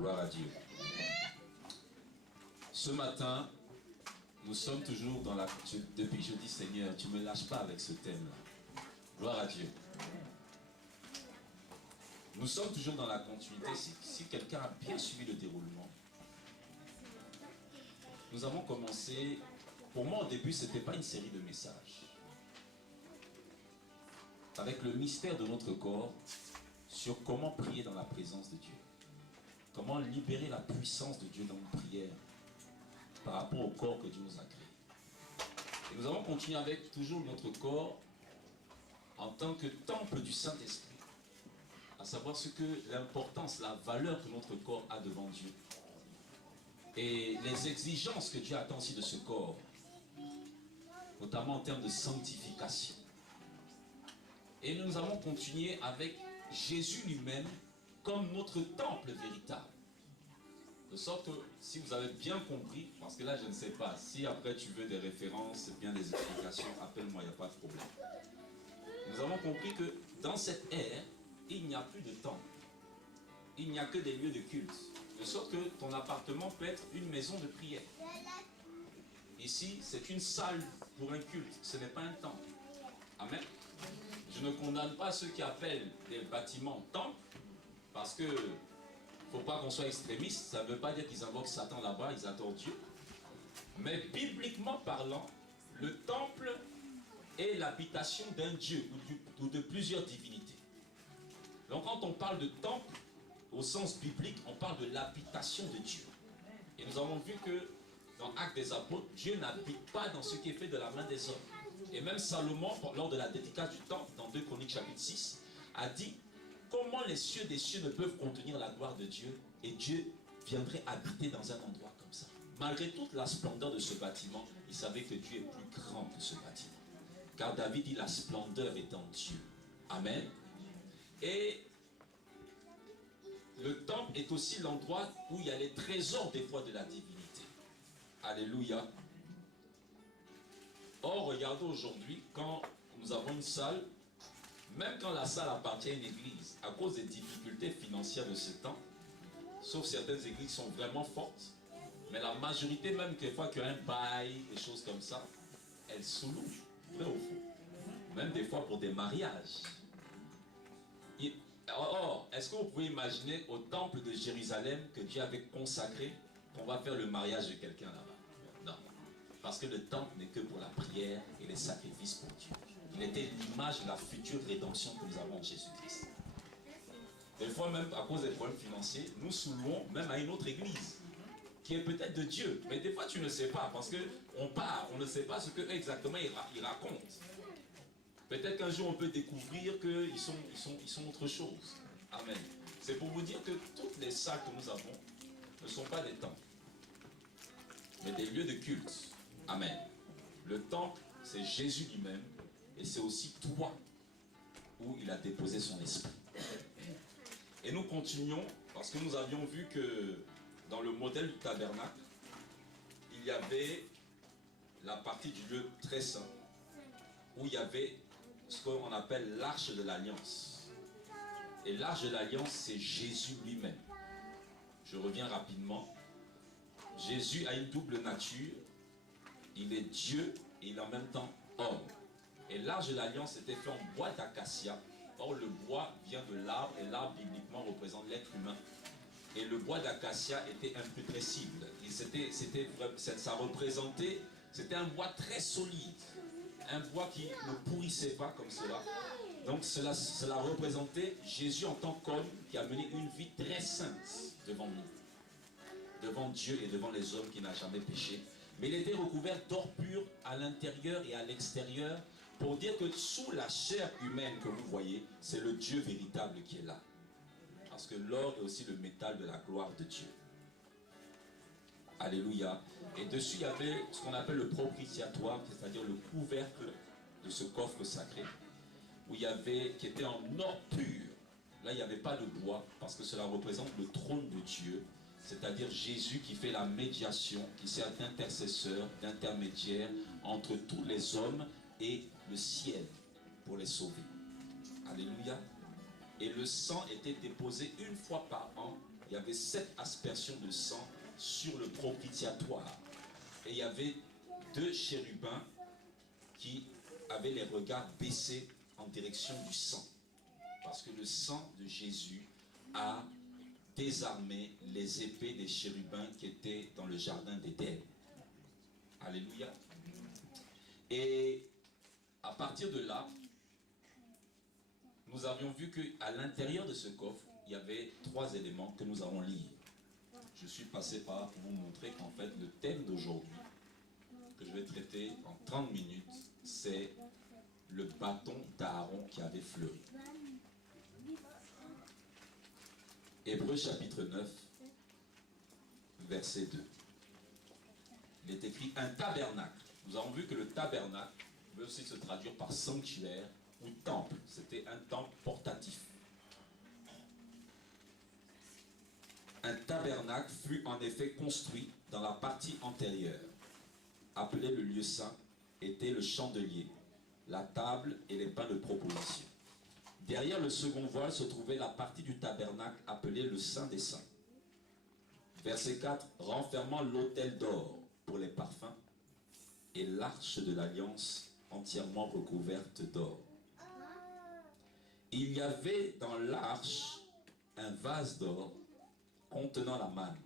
Gloire à Dieu. Ce matin, nous sommes toujours dans la... Depuis je dis Seigneur, tu ne me lâches pas avec ce thème-là. Gloire à Dieu. Nous sommes toujours dans la continuité. Si quelqu'un a bien suivi le déroulement, nous avons commencé... Pour moi, au début, ce n'était pas une série de messages. Avec le mystère de notre corps, sur comment prier dans la présence de Dieu. Comment libérer la puissance de Dieu dans une prière par rapport au corps que Dieu nous a créé. Et nous allons continuer avec toujours notre corps en tant que temple du Saint-Esprit. À savoir ce que l'importance, la valeur que notre corps a devant Dieu. Et les exigences que Dieu attend aussi de ce corps. Notamment en termes de sanctification. Et nous allons continuer avec Jésus lui-même comme notre temple véritable. De sorte que, si vous avez bien compris, parce que là je ne sais pas, si après tu veux des références, bien des explications, appelle-moi, il n'y a pas de problème. Nous avons compris que dans cette ère, il n'y a plus de temple. Il n'y a que des lieux de culte. De sorte que ton appartement peut être une maison de prière. Ici, c'est une salle pour un culte, ce n'est pas un temple. Amen. Je ne condamne pas ceux qui appellent des bâtiments temples, parce que il ne faut pas qu'on soit extrémiste, ça ne veut pas dire qu'ils invoquent Satan là-bas, ils adorent Dieu. Mais bibliquement parlant, le temple est l'habitation d'un Dieu ou de plusieurs divinités. Donc quand on parle de temple, au sens biblique, on parle de l'habitation de Dieu. Et nous avons vu que dans Actes des Apôtres, Dieu n'habite pas dans ce qui est fait de la main des hommes. Et même Salomon, lors de la dédicace du temple, dans 2 Chroniques chapitre 6, a dit comment les cieux des cieux ne peuvent contenir la gloire de Dieu, et Dieu viendrait habiter dans un endroit comme ça. Malgré toute la splendeur de ce bâtiment, il savait que Dieu est plus grand que ce bâtiment. Car David dit la splendeur est en Dieu. Amen. Et le temple est aussi l'endroit où il y a les trésors des fois de la divinité. Alléluia. Or, regardez aujourd'hui, quand nous avons une salle, même quand la salle appartient à une église, à cause des difficultés financières de ce temps, sauf certaines églises qui sont vraiment fortes, mais la majorité, même des fois qu'il y a un bail, des choses comme ça, elles sous-louent, vrai au fond. Même des fois pour des mariages. Or, est-ce que vous pouvez imaginer au temple de Jérusalem que Dieu avait consacré qu'on va faire le mariage de quelqu'un là-bas? Non. Parce que le temple n'est que pour la prière et les sacrifices pour Dieu. Il était l'image de la future rédemption que nous avons en Jésus-Christ. Des fois même, à cause des problèmes financiers, nous sous-louons même à une autre église, qui est peut-être de Dieu. Mais des fois tu ne sais pas, parce qu'on part, on ne sait pas ce qu'eux exactement ils racontent. Peut-être qu'un jour on peut découvrir qu'ils sont autre chose. Amen. C'est pour vous dire que toutes les salles que nous avons ne sont pas des temples, mais des lieux de culte. Amen. Le temple, c'est Jésus lui-même, et c'est aussi toi où il a déposé son esprit. Et nous continuons, parce que nous avions vu que dans le modèle du tabernacle, il y avait la partie du lieu très saint, où il y avait ce qu'on appelle l'arche de l'alliance. Et l'arche de l'alliance, c'est Jésus lui-même. Je reviens rapidement. Jésus a une double nature. Il est Dieu et il est en même temps homme. Et l'arche de l'alliance était fait en bois d'acacia. Or le bois vient de l'arbre et l'arbre bibliquement représente l'être humain. Et le bois d'acacia était imputrescible. Ça représentait, c'était un bois très solide. Un bois qui ne pourrissait pas comme cela. Donc cela représentait Jésus en tant qu'homme qui a mené une vie très sainte devant nous. Devant Dieu et devant les hommes qui n'a jamais péché. Mais il était recouvert d'or pur à l'intérieur et à l'extérieur pour dire que sous la chair humaine que vous voyez, c'est le Dieu véritable qui est là. Parce que l'or est aussi le métal de la gloire de Dieu. Alléluia. Et dessus, il y avait ce qu'on appelle le propitiatoire, c'est-à-dire le couvercle de ce coffre sacré, où il y avait, qui était en or pur. Là, il n'y avait pas de bois, parce que cela représente le trône de Dieu, c'est-à-dire Jésus qui fait la médiation, qui sert d'intercesseur, d'intermédiaire entre tous les hommes et le ciel pour les sauver. Alléluia. Et le sang était déposé une fois par an, il y avait 7 aspersions de sang sur le propitiatoire. Et il y avait 2 chérubins qui avaient les regards baissés en direction du sang. Parce que le sang de Jésus a désarmé les épées des chérubins qui étaient dans le jardin d'Éden. Alléluia. Et à partir de là, nous avions vu qu'à l'intérieur de ce coffre, il y avait 3 éléments que nous allons lire. Je suis passé par là pour vous montrer qu'en fait, le thème d'aujourd'hui, que je vais traiter en 30 minutes, c'est le bâton d'Aaron qui avait fleuri. Hébreux chapitre 9, verset 2. Il est écrit un tabernacle. Nous avons vu que le tabernacle peut aussi se traduire par sanctuaire ou temple. C'était un temple portatif. Un tabernacle fut en effet construit dans la partie antérieure, appelé le lieu saint, était le chandelier, la table et les pains de proposition. Derrière le second voile se trouvait la partie du tabernacle appelée le Saint des Saints. Verset 4, renfermant l'autel d'or pour les parfums et l'arche de l'alliance entièrement recouverte d'or. Il y avait dans l'arche un vase d'or contenant la manne,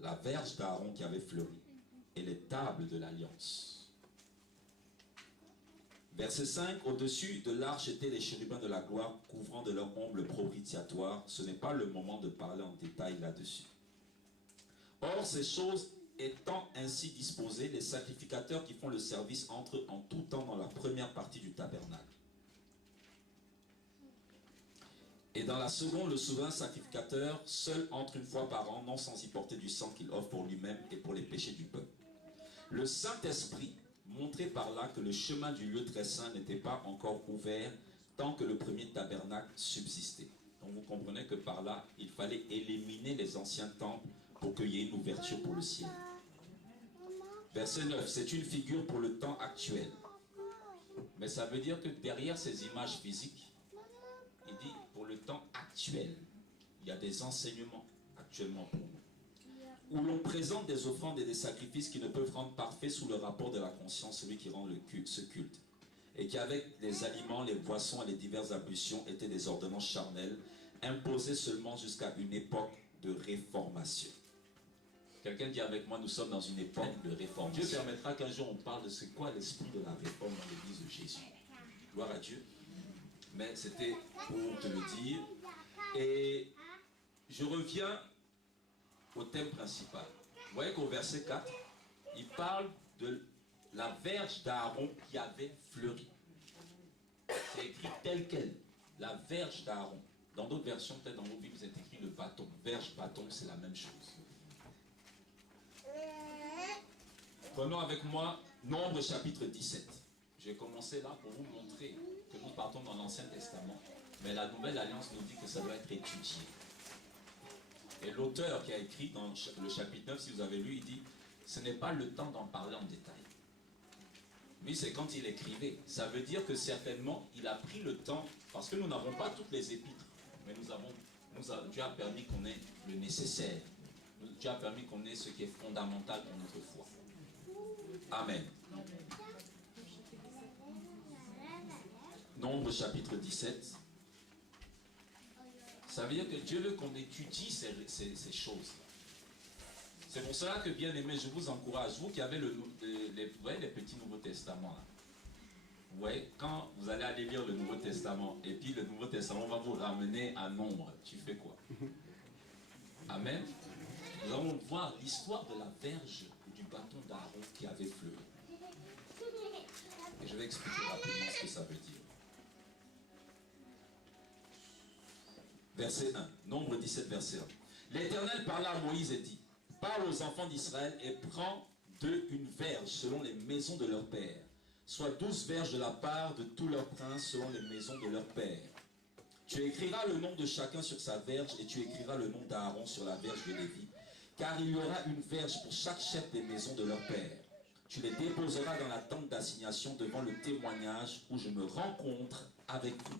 la verge d'Aaron qui avait fleuri et les tables de l'alliance. Verset 5, au-dessus de l'arche étaient les chérubins de la gloire couvrant de leur ombre le propitiatoire. Ce n'est pas le moment de parler en détail là-dessus. Or, ces choses étant ainsi disposées, les sacrificateurs qui font le service entrent en tout temps dans la première partie du tabernacle. Et dans la seconde, le souverain sacrificateur seul entre une fois par an, non sans y porter du sang qu'il offre pour lui-même et pour les péchés du peuple. Le Saint-Esprit montrait par là que le chemin du lieu très saint n'était pas encore ouvert tant que le premier tabernacle subsistait. Donc vous comprenez que par là, il fallait éliminer les anciens temples pour qu'il y ait une ouverture pour le ciel. Verset 9, c'est une figure pour le temps actuel. Mais ça veut dire que derrière ces images physiques, il dit pour le temps actuel, il y a des enseignements actuellement pour nous. Où l'on présente des offrandes et des sacrifices qui ne peuvent rendre parfait sous le rapport de la conscience celui qui rend ce culte. Et qui avec les aliments, les boissons et les diverses ablutions étaient des ordonnances charnelles, imposées seulement jusqu'à une époque de réformation. Quelqu'un dit avec moi, nous sommes dans une époque de réformation. Dieu permettra qu'un jour on parle de ce qu'est l'esprit de la réforme dans l'église de Jésus. Gloire à Dieu. Mais c'était pour te le dire. Et je reviens au thème principal. Vous voyez qu'au verset 4, il parle de la verge d'Aaron qui avait fleuri. C'est écrit tel quel, la verge d'Aaron. Dans d'autres versions, peut-être dans vos Bibles, c'est écrit le bâton. Verge, bâton, c'est la même chose. Prenons avec moi Nombre chapitre 17. Je vais commencer là pour vous montrer que nous partons dans l'Ancien Testament, mais la Nouvelle Alliance nous dit que ça doit être étudié. Et l'auteur qui a écrit dans le chapitre 9, si vous avez lu, il dit, ce n'est pas le temps d'en parler en détail. Mais c'est quand il écrivait. Ça veut dire que certainement, il a pris le temps, parce que nous n'avons pas toutes les épîtres, mais Dieu a permis qu'on ait le nécessaire. Dieu a permis qu'on ait ce qui est fondamental pour notre foi. Amen. Nombre chapitre 17. Ça veut dire que Dieu veut qu'on étudie ces choses. C'est pour cela que, bien aimé, je vous encourage, vous qui avez les petits Nouveaux Testaments, là. Vous voyez, quand vous allez lire le Nouveau Testament, et puis le Nouveau Testament va vous ramener à Nombre, tu fais quoi? Amen. Nous allons voir l'histoire de la verge du bâton d'Aaron qui avait fleuri. Et je vais expliquer rapidement ce que ça veut dire. Verset 1, Nombre 17, verset 1. L'Éternel parla à Moïse et dit, parle aux enfants d'Israël et prends d'eux une verge selon les maisons de leur père, soit 12 verges de la part de tous leurs princes selon les maisons de leur père. Tu écriras le nom de chacun sur sa verge et tu écriras le nom d'Aaron sur la verge de Lévi, car il y aura une verge pour chaque chef des maisons de leur père. Tu les déposeras dans la tente d'assignation devant le témoignage où je me rencontre avec vous.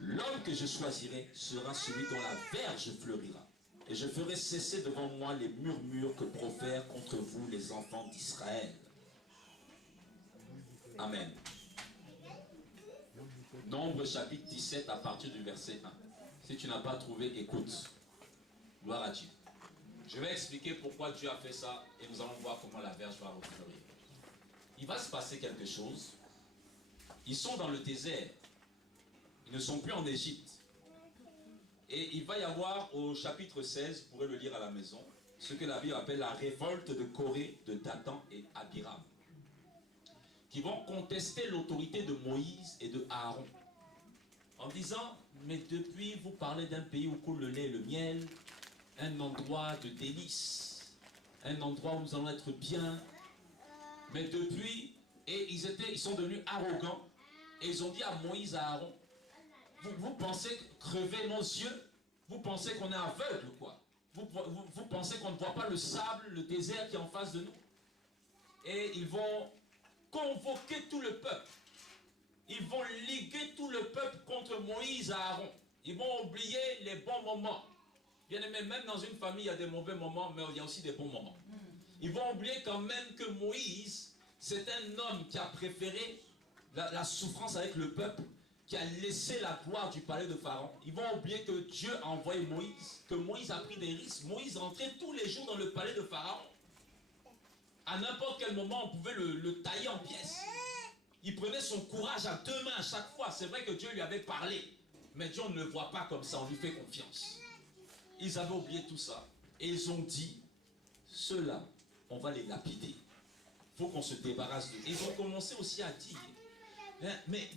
L'homme que je choisirai sera celui dont la verge fleurira. Et je ferai cesser devant moi les murmures que profèrent contre vous les enfants d'Israël. Amen. Nombre chapitre 17 à partir du verset 1. Si tu n'as pas trouvé, écoute. Gloire à Dieu. Je vais expliquer pourquoi Dieu a fait ça et nous allons voir comment la verge va refleurir. Il va se passer quelque chose. Ils sont dans le désert. Ils ne sont plus en Égypte. Et il va y avoir au chapitre 16, vous pourrez le lire à la maison, ce que la Bible appelle la révolte de Corée, de Dathan et Abiram, qui vont contester l'autorité de Moïse et de Aaron, en disant, mais depuis vous parlez d'un pays où coule le lait et le miel, un endroit de délices, un endroit où nous allons être bien, mais depuis, et ils sont devenus arrogants, et ils ont dit à Moïse et à Aaron, vous pensez crever nos yeux? Vous pensez qu'on est aveugle, quoi? Vous pensez qu'on ne voit pas le sable, le désert qui est en face de nous? Et ils vont convoquer tout le peuple. Ils vont liguer tout le peuple contre Moïse et Aaron. Ils vont oublier les bons moments. Bien aimé, même dans une famille, il y a des mauvais moments, mais il y a aussi des bons moments. Ils vont oublier quand même que Moïse, c'est un homme qui a préféré la souffrance avec le peuple, qui a laissé la gloire du palais de Pharaon. Ils vont oublier que Dieu a envoyé Moïse, que Moïse a pris des risques. Moïse rentrait tous les jours dans le palais de Pharaon. À n'importe quel moment, on pouvait le tailler en pièces. Il prenait son courage à deux mains à chaque fois. C'est vrai que Dieu lui avait parlé, mais Dieu ne le voit pas comme ça, on lui fait confiance. Ils avaient oublié tout ça. Et ils ont dit, ceux-là, on va les lapider. Il faut qu'on se débarrasse d'eux. Ils ont commencé aussi à dire, mais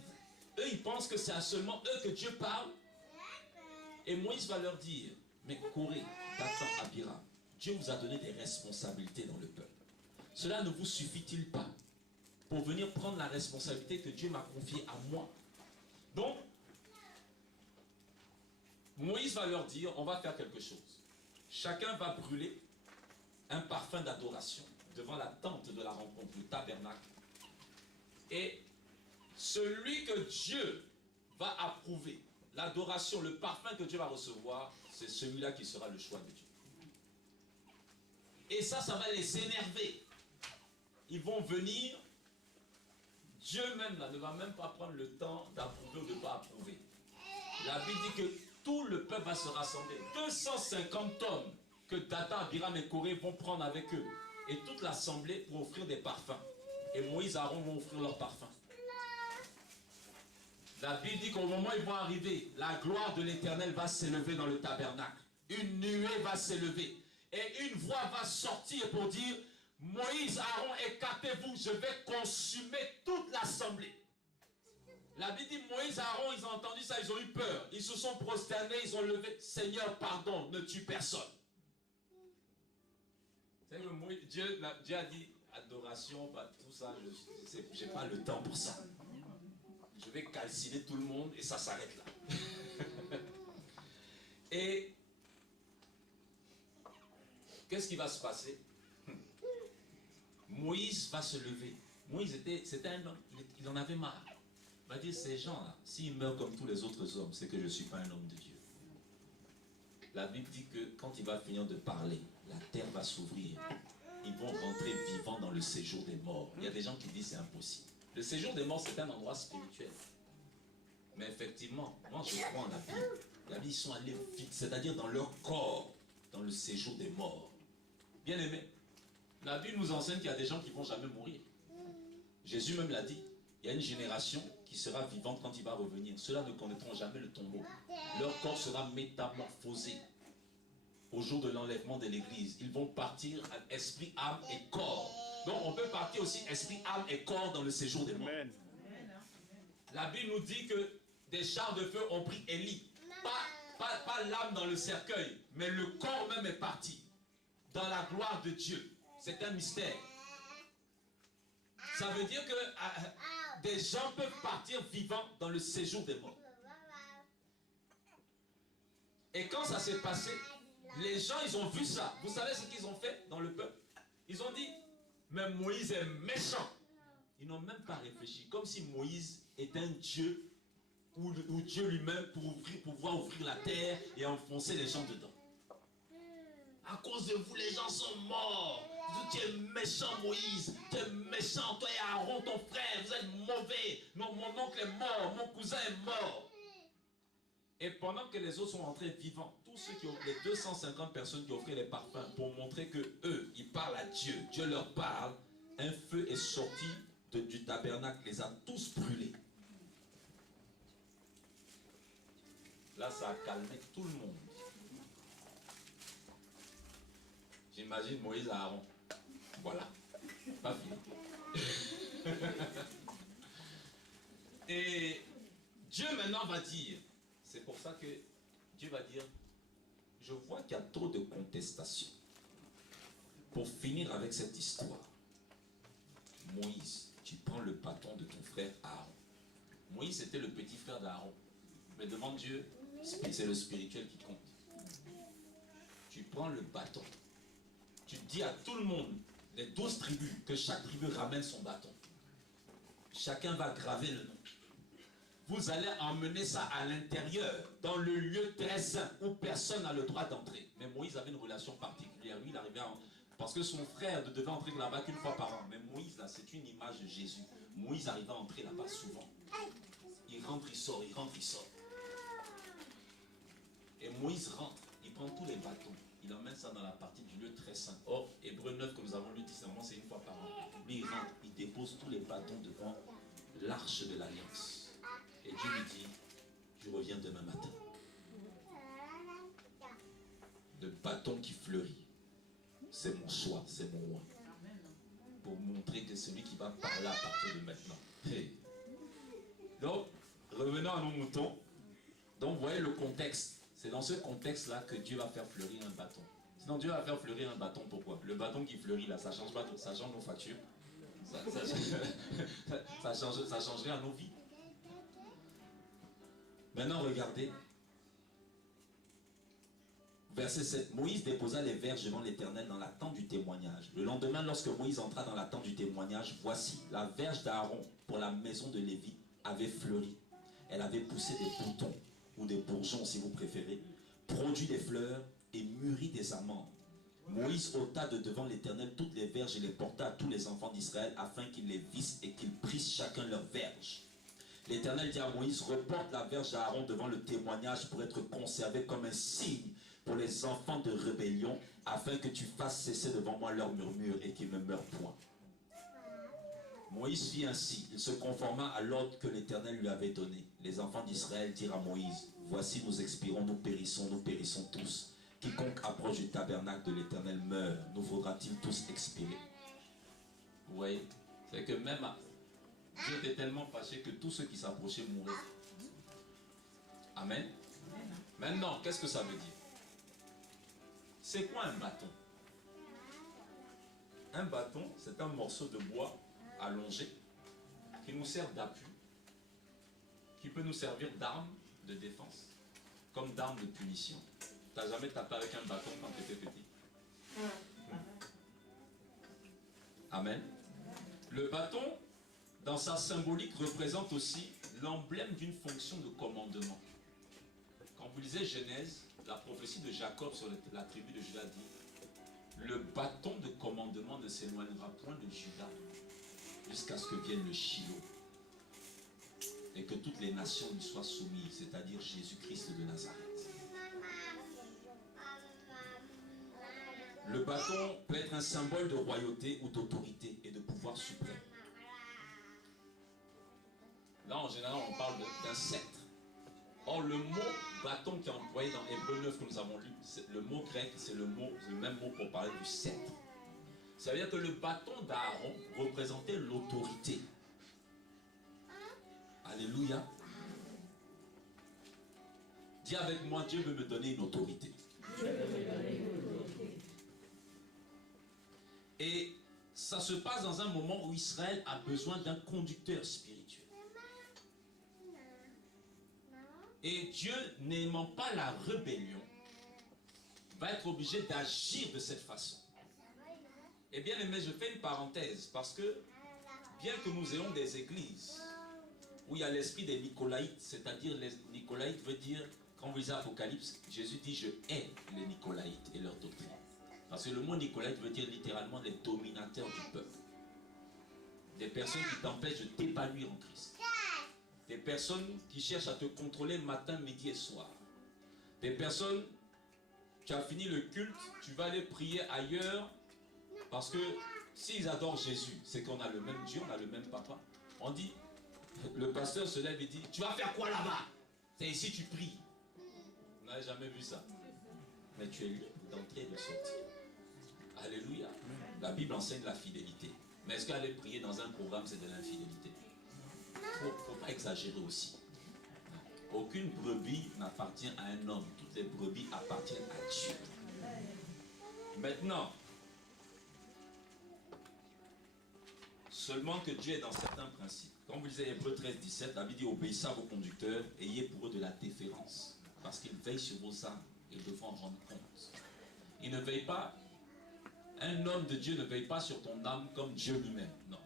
eux, ils pensent que c'est à seulement eux que Dieu parle. Et Moïse va leur dire, mais Corée, Dathan, Abiram, Dieu vous a donné des responsabilités dans le peuple. Cela ne vous suffit-il pas pour venir prendre la responsabilité que Dieu m'a confiée à moi? Donc, Moïse va leur dire, on va faire quelque chose. Chacun va brûler un parfum d'adoration devant la tente de la rencontre, le tabernacle. Et celui que Dieu va approuver, l'adoration, le parfum que Dieu va recevoir, c'est celui-là qui sera le choix de Dieu. Et ça va les énerver. Ils vont venir, Dieu même là, ne va même pas prendre le temps d'approuver ou de ne pas approuver. La Bible dit que tout le peuple va se rassembler. 250 hommes que Dathan, Abiram et Corée vont prendre avec eux. Et toute l'assemblée pour offrir des parfums. Et Moïse et Aaron vont offrir leurs parfums. La Bible dit qu'au moment où ils vont arriver, la gloire de l'Éternel va s'élever dans le tabernacle. Une nuée va s'élever. Et une voix va sortir pour dire, Moïse, Aaron, écartez-vous, je vais consumer toute l'assemblée. La Bible dit, Moïse, Aaron, ils ont entendu ça, ils ont eu peur. Ils se sont prosternés, ils ont levé, Seigneur, pardon, ne tue personne. C'est que Dieu a dit, adoration, bah, tout ça, je n'ai pas le temps pour ça. Je vais calciner tout le monde et ça s'arrête là. Et qu'est-ce qui va se passer? Moïse va se lever. Moïse c'était un homme, il en avait marre. Il va dire, ces gens-là, s'ils meurent comme tous les autres hommes, c'est que je ne suis pas un homme de Dieu. La Bible dit que quand il va finir de parler, la terre va s'ouvrir. Ils vont rentrer vivants dans le séjour des morts. Il y a des gens qui disent c'est impossible. Le séjour des morts, c'est un endroit spirituel. Mais effectivement, moi je crois en la Bible. La Bible, ils sont allés vite, c'est-à-dire dans leur corps, dans le séjour des morts. Bien aimé, la Bible nous enseigne qu'il y a des gens qui ne vont jamais mourir. Jésus même l'a dit. Il y a une génération qui sera vivante quand il va revenir. Ceux-là ne connaîtront jamais le tombeau. Leur corps sera métamorphosé. Au jour de l'enlèvement de l'église, ils vont partir à esprit, âme et corps. Donc on peut partir aussi esprit, âme et corps dans le séjour des morts. Amen. La Bible nous dit que des chars de feu ont pris Élie. Pas l'âme dans le cercueil, mais le corps même est parti. Dans la gloire de Dieu. C'est un mystère. Ça veut dire que des gens peuvent partir vivants dans le séjour des morts. Et quand ça s'est passé, les gens, ils ont vu ça. Vous savez ce qu'ils ont fait dans le peuple? Ils ont dit, mais Moïse est méchant. Ils n'ont même pas réfléchi. Comme si Moïse était un Dieu, ou Dieu lui-même pour pouvoir ouvrir la terre et enfoncer les gens dedans. À cause de vous, les gens sont morts. Tu es méchant, Moïse. Tu es méchant. Toi et Aaron, ton frère, vous êtes mauvais. Non, mon oncle est mort. Mon cousin est mort. Et pendant que les autres sont rentrés vivants, tous ceux qui ont, les 250 personnes qui offraient les parfums pour montrer que eux, ils parlent à Dieu, Dieu leur parle, un feu est sorti du tabernacle, les a tous brûlés. Là, ça a calmé tout le monde. J'imagine Moïse et Aaron. Voilà, pas fini. Et Dieu maintenant va dire, c'est pour ça que Dieu va dire, je vois qu'il y a trop de contestations. Pour finir avec cette histoire, Moïse, tu prends le bâton de ton frère Aaron. Moïse était le petit frère d'Aaron. Mais devant Dieu, c'est le spirituel qui compte. Tu prends le bâton. Tu dis à tout le monde, les 12 tribus, que chaque tribu ramène son bâton. Chacun va graver le nom. Vous allez emmener ça à l'intérieur, dans le lieu très saint, où personne n'a le droit d'entrer. Mais Moïse avait une relation particulière. Lui, il arrivait à... Parce que son frère ne devait entrer là-bas qu'une fois par an. Mais Moïse, là, c'est une image de Jésus. Moïse arrivait à entrer là-bas souvent. Il rentre, il sort, il rentre, il sort. Et Moïse rentre, il prend tous les bâtons. Il emmène ça dans la partie du lieu très saint. Or, Hébreu 9 que nous avons lu, c'est une fois par an. Lui, il rentre, il dépose tous les bâtons devant l'arche de l'alliance. Et Dieu lui dit, je reviens demain matin. Le bâton qui fleurit, c'est mon choix, c'est mon roi. Pour montrer que c'est celui qui va parler à partir de maintenant. Hey. Donc, revenons à nos moutons. Donc, vous voyez le contexte. C'est dans ce contexte-là que Dieu va faire fleurir un bâton. Sinon, Dieu va faire fleurir un bâton, pourquoi? Le bâton qui fleurit là, ça change pas, ça change nos factures. Ça changerait à nos vies. Maintenant, regardez. Verset 7. Moïse déposa les verges devant l'Éternel dans la tente du témoignage. Le lendemain, lorsque Moïse entra dans la tente du témoignage, voici, la verge d'Aaron pour la maison de Lévi avait fleuri. Elle avait poussé des boutons, ou des bourgeons si vous préférez, produit des fleurs et mûri des amandes. Moïse ôta de devant l'Éternel toutes les verges et les porta à tous les enfants d'Israël afin qu'ils les vissent et qu'ils prissent chacun leur verge. L'Éternel dit à Moïse, reporte la verge d'Aaron devant le témoignage pour être conservé comme un signe pour les enfants de rébellion, afin que tu fasses cesser devant moi leur murmure et qu'ils ne meurent point. Moïse fit ainsi, il se conforma à l'ordre que l'Éternel lui avait donné. Les enfants d'Israël dirent à Moïse, voici nous expirons, nous périssons tous. Quiconque approche du tabernacle de l'Éternel meurt, nous faudra-t-il tous expirer? Vous voyez, c'est que même Dieu était tellement fâché que tous ceux qui s'approchaient mouraient. Amen. Maintenant, qu'est-ce que ça veut dire? C'est quoi un bâton? Un bâton, c'est un morceau de bois allongé qui nous sert d'appui, qui peut nous servir d'arme de défense, comme d'arme de punition. Tu n'as jamais tapé avec un bâton quand tu étais petit? Amen. Le bâton, dans sa symbolique, représente aussi l'emblème d'une fonction de commandement. Quand vous lisez Genèse, la prophétie de Jacob sur la tribu de Juda dit, le bâton de commandement ne s'éloignera point de Juda jusqu'à ce que vienne le Shiloh et que toutes les nations lui soient soumises, c'est-à-dire Jésus-Christ de Nazareth. Le bâton peut être un symbole de royauté ou d'autorité et de pouvoir suprême. Là, en général, on parle d'un sceptre. Or, le mot bâton qui est employé dans Hébreu 9 que nous avons lu, le mot grec, c'est le même mot pour parler du sceptre. Ça veut dire que le bâton d'Aaron représentait l'autorité. Alléluia. Dis avec moi, Dieu veut me donner une autorité. Et ça se passe dans un moment où Israël a besoin d'un conducteur spirituel. Et Dieu, n'aimant pas la rébellion, va être obligé d'agir de cette façon. Eh bien, aimé, je fais une parenthèse parce que, bien que nous ayons des églises où il y a l'esprit des Nicolaïtes, c'est-à-dire les Nicolaïtes veut dire, quand vous lisez Apocalypse, Jésus dit je hais les Nicolaïtes et leur doctrine. Parce que le mot Nicolette veut dire littéralement les dominateurs du peuple. Des personnes qui t'empêchent de t'épanouir en Christ. Des personnes qui cherchent à te contrôler matin, midi et soir. Des personnes, tu as fini le culte, tu vas aller prier ailleurs. Parce que s'ils adorent Jésus, c'est qu'on a le même Dieu, on a le même papa. On dit, le pasteur se lève et dit, tu vas faire quoi là-bas? C'est ici tu pries. On n'a jamais vu ça. Mais tu es libre d'entrer et de sortir. Alléluia. La Bible enseigne la fidélité. Mais est-ce qu'aller prier dans un programme, c'est de l'infidélité? Il ne faut pas exagérer aussi. Aucune brebis n'appartient à un homme. Toutes les brebis appartiennent à Dieu. Maintenant, seulement que Dieu est dans certains principes. Comme vous lisez Hébreux 13, 17, la Bible dit, obéissez à vos conducteurs, ayez pour eux de la déférence. Parce qu'ils veillent sur vos âmes. Ils devront en rendre compte. Ils ne veillent pas, un homme de Dieu ne veille pas sur ton âme comme Dieu lui-même. Non.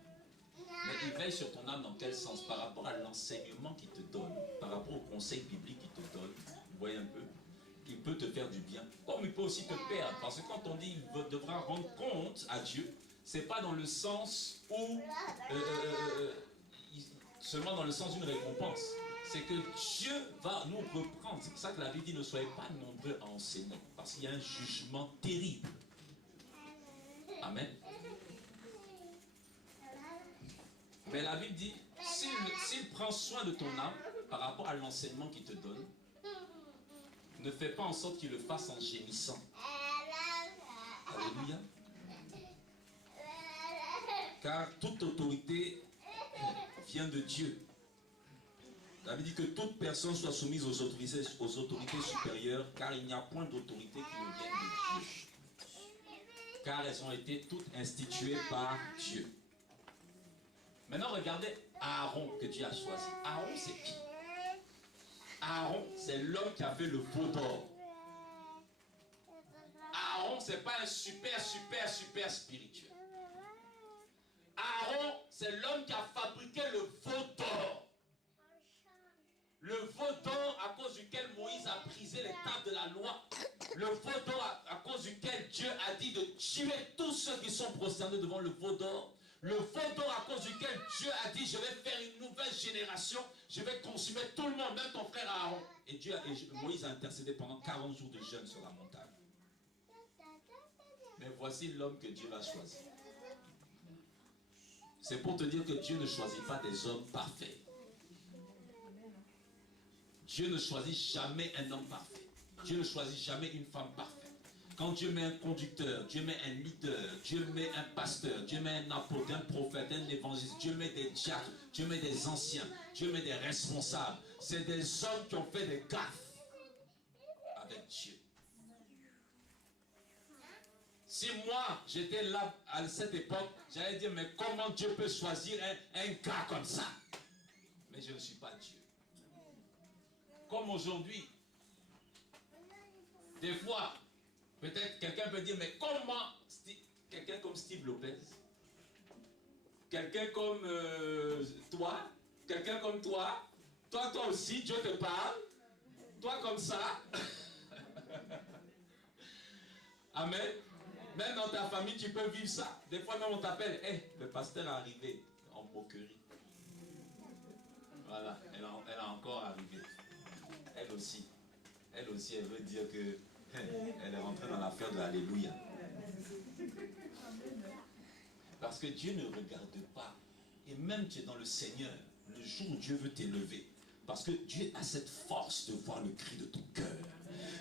Mais il veille sur ton âme dans quel sens? Par rapport à l'enseignement qu'il te donne, par rapport au conseil biblique qu'il te donne, vous voyez un peu, qu'il peut te faire du bien, comme il peut aussi te perdre. Parce que quand on dit qu'il devra rendre compte à Dieu, c'est pas dans le sens où, seulement dans le sens d'une récompense. C'est que Dieu va nous reprendre. C'est pour ça que la Bible dit ne soyez pas nombreux à enseigner. Parce qu'il y a un jugement terrible. Amen. Mais la Bible dit, s'il prend soin de ton âme par rapport à l'enseignement qu'il te donne, ne fais pas en sorte qu'il le fasse en gémissant. Alléluia. Car toute autorité vient de Dieu. La Bible dit que toute personne soit soumise aux autorités supérieures, car il n'y a point d'autorité qui ne vienne de Dieu. Car elles ont été toutes instituées par Dieu. Maintenant, regardez Aaron que Dieu a choisi. Aaron, c'est qui? Aaron, c'est l'homme qui a fait le veau d'or. Aaron, c'est pas un super spirituel. Aaron, c'est l'homme qui a fabriqué le veau d'or. Le veau d'or à cause duquel Moïse a brisé les tables de la loi. Le veau d'or à cause duquel Dieu a dit de tuer tous ceux qui sont prosternés devant le veau d'or. Le veau d'or à cause duquel Dieu a dit je vais faire une nouvelle génération. Je vais consumer tout le monde, même ton frère Aaron. Et Moïse a intercédé pendant 40 jours de jeûne sur la montagne. Mais voici l'homme que Dieu va choisir. C'est pour te dire que Dieu ne choisit pas des hommes parfaits. Dieu ne choisit jamais un homme parfait. Dieu ne choisit jamais une femme parfaite. Quand Dieu met un conducteur, Dieu met un leader, Dieu met un pasteur, Dieu met un apôtre, un prophète, un évangéliste, Dieu met des diacres, Dieu met des anciens, Dieu met des responsables. C'est des hommes qui ont fait des gaffes avec Dieu. Si moi, j'étais là à cette époque, j'allais dire, mais comment Dieu peut choisir un gars comme ça? Mais je ne suis pas Dieu. Comme aujourd'hui, des fois, peut-être quelqu'un peut dire, mais comment quelqu'un comme Steve Lopez, quelqu'un comme toi, quelqu'un comme toi aussi, Dieu te parle, toi comme ça. Amen. Même dans ta famille, tu peux vivre ça. Des fois, même on t'appelle, hey, le pasteur est arrivé en moquerie. Voilà, elle a encore arrivé. Elle aussi, elle veut dire que elle est rentrée dans l'affaire de l'Alléluia. Parce que Dieu ne regarde pas. Et même tu es dans le Seigneur, le jour où Dieu veut t'élever. Parce que Dieu a cette force de voir le cri de ton cœur.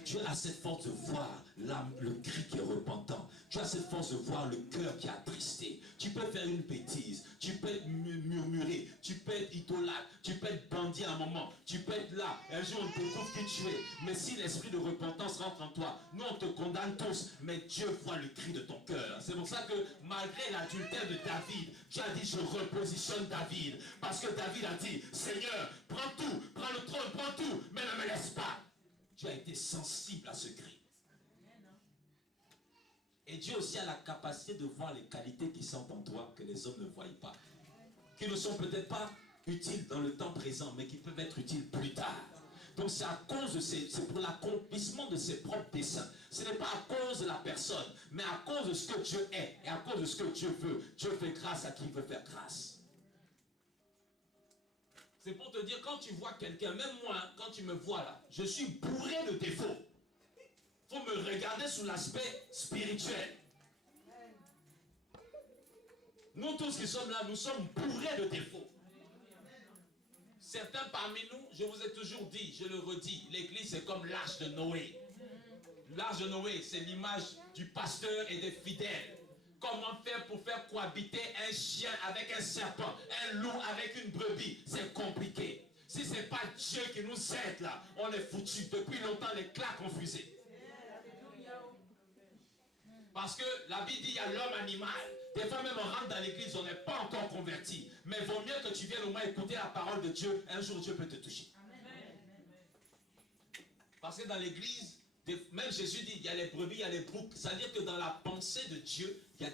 Dieu a cette force de voir le cri qui est repentant. Dieu a cette force de voir le cœur qui est attristé. Tu peux faire une bêtise, tu peux murmurer, tu peux être idolâtre, tu peux être bandit à un moment, tu peux être là, un jour on découvre qui tu es. Mais si l'esprit de repentance rentre en toi, nous on te condamne tous, mais Dieu voit le cri de ton cœur. C'est pour ça que malgré l'adultère de David, Dieu a dit je repositionne David. Parce que David a dit, Seigneur, prends tout, prends le trône, prends tout, mais ne me laisse pas. Dieu a été sensible à ce cri. Et Dieu aussi a la capacité de voir les qualités qui sont en toi que les hommes ne voient pas. Qui ne sont peut-être pas utiles dans le temps présent, mais qui peuvent être utiles plus tard. Donc c'est à cause de c'est pour l'accomplissement de ses propres desseins. Ce n'est pas à cause de la personne, mais à cause de ce que Dieu est et à cause de ce que Dieu veut. Dieu fait grâce à qui il veut faire grâce. C'est pour te dire, quand tu vois quelqu'un, même moi, quand tu me vois là, je suis bourré de défauts. Il faut me regarder sous l'aspect spirituel. Nous tous qui sommes là, nous sommes bourrés de défauts. Certains parmi nous, je vous ai toujours dit, je le redis, l'église c'est comme l'arche de Noé. L'arche de Noé, c'est l'image du pasteur et des fidèles. Comment faire pour faire cohabiter un chien avec un serpent, un loup avec une brebis? C'est compliqué. Si ce n'est pas Dieu qui nous aide là, on est foutu. Depuis longtemps, les claques ont fusé. Parce que la Bible dit, il y a l'homme animal. Des fois même on rentre dans l'église, on n'est pas encore converti. Mais il vaut mieux que tu viennes au moins écouter la parole de Dieu. Un jour Dieu peut te toucher. Parce que dans l'église, même Jésus dit, il y a les brebis, il y a les boucs. C'est-à-dire que dans la pensée de Dieu, il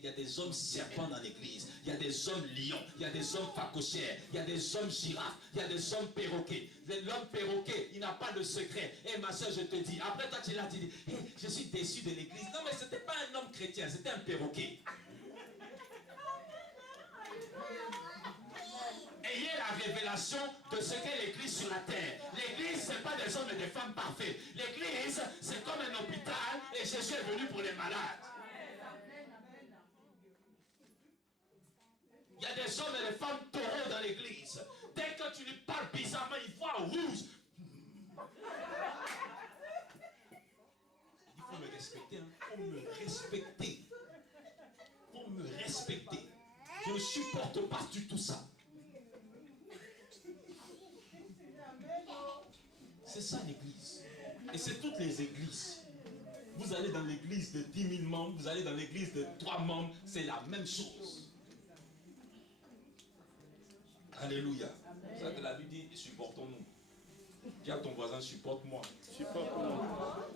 y a des hommes serpents dans l'église. Il y a des hommes lions, il y a des hommes phacochères, il y a des hommes girafes, il y a des hommes perroquets. L'homme perroquet, il n'a pas de secret. Et ma soeur, je te dis, après toi tu es là, tu dis, hey, je suis déçu de l'église. Non mais ce n'était pas un homme chrétien, c'était un perroquet. Ayez la révélation de ce qu'est l'église sur la terre. L'église, ce n'est pas des hommes et des femmes parfaits. L'église, c'est comme un hôpital et Jésus est venu pour les malades. Il y a des hommes et des femmes taureaux dans l'église. Dès que tu lui parles bizarrement, il voit rouge. Il faut me respecter. Il faut me respecter. Il faut me respecter. Je ne supporte pas du tout ça. C'est ça l'église. Et c'est toutes les églises. Vous allez dans l'église de 10 000 membres, vous allez dans l'église de 3 membres, c'est la même chose. Alléluia. C'est ça que la Bible dit, supportons-nous. Dis à ton voisin, supporte-moi. Supporte-moi.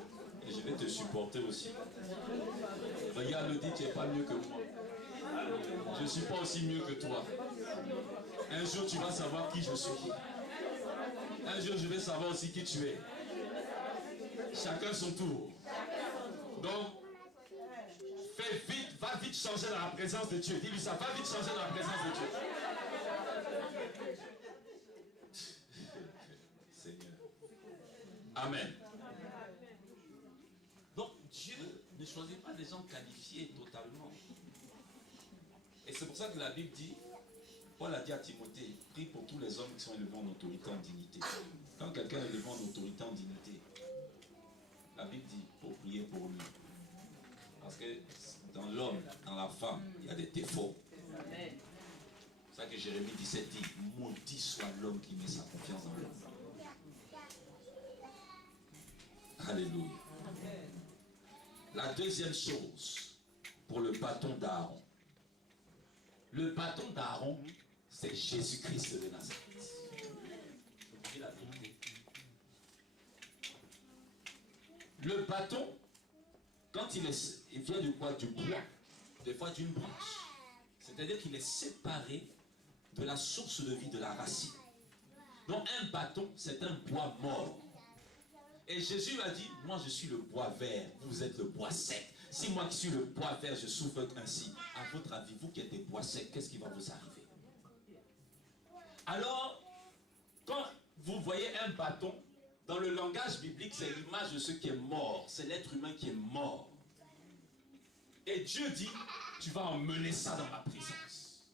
Et je vais te supporter aussi. Regarde, le dit, tu n'es pas mieux que moi. Je ne suis pas aussi mieux que toi. Un jour, tu vas savoir qui je suis. Un jour, je vais savoir aussi qui tu es. Chacun son tour. Donc, fais vite, va vite changer dans la présence de Dieu. Dis-lui ça, va vite changer dans la présence de Dieu. Seigneur. Amen. Donc, Dieu ne choisit pas des gens qualifiés totalement. Et c'est pour ça que la Bible dit, Paul a dit à Timothée, prie pour tous les hommes qui sont élevés en autorité, en dignité. Quand quelqu'un est élevé en autorité, en dignité, la Bible dit, pour prier pour lui. Parce que dans l'homme, dans la femme, il y a des défauts. C'est ça que Jérémie 17 dit, maudit soit l'homme qui met sa confiance dans l'homme. Alléluia. La deuxième chose, pour le bâton d'Aaron. Le bâton d'Aaron, c'est Jésus-Christ de Nazareth. Je vous dis la vérité. Le bâton, quand il vient de quoi? Du bois, des fois d'une branche. C'est-à-dire qu'il est séparé de la source de vie, de la racine. Donc un bâton, c'est un bois mort. Et Jésus a dit, moi je suis le bois vert, vous êtes le bois sec. Si moi qui suis le bois vert, je souffre ainsi, à votre avis, vous qui êtes des bois secs, qu'est-ce qui va vous arriver? Alors, quand vous voyez un bâton, dans le langage biblique, c'est l'image de ce qui est mort. C'est l'être humain qui est mort. Et Dieu dit, tu vas emmener ça dans ma présence.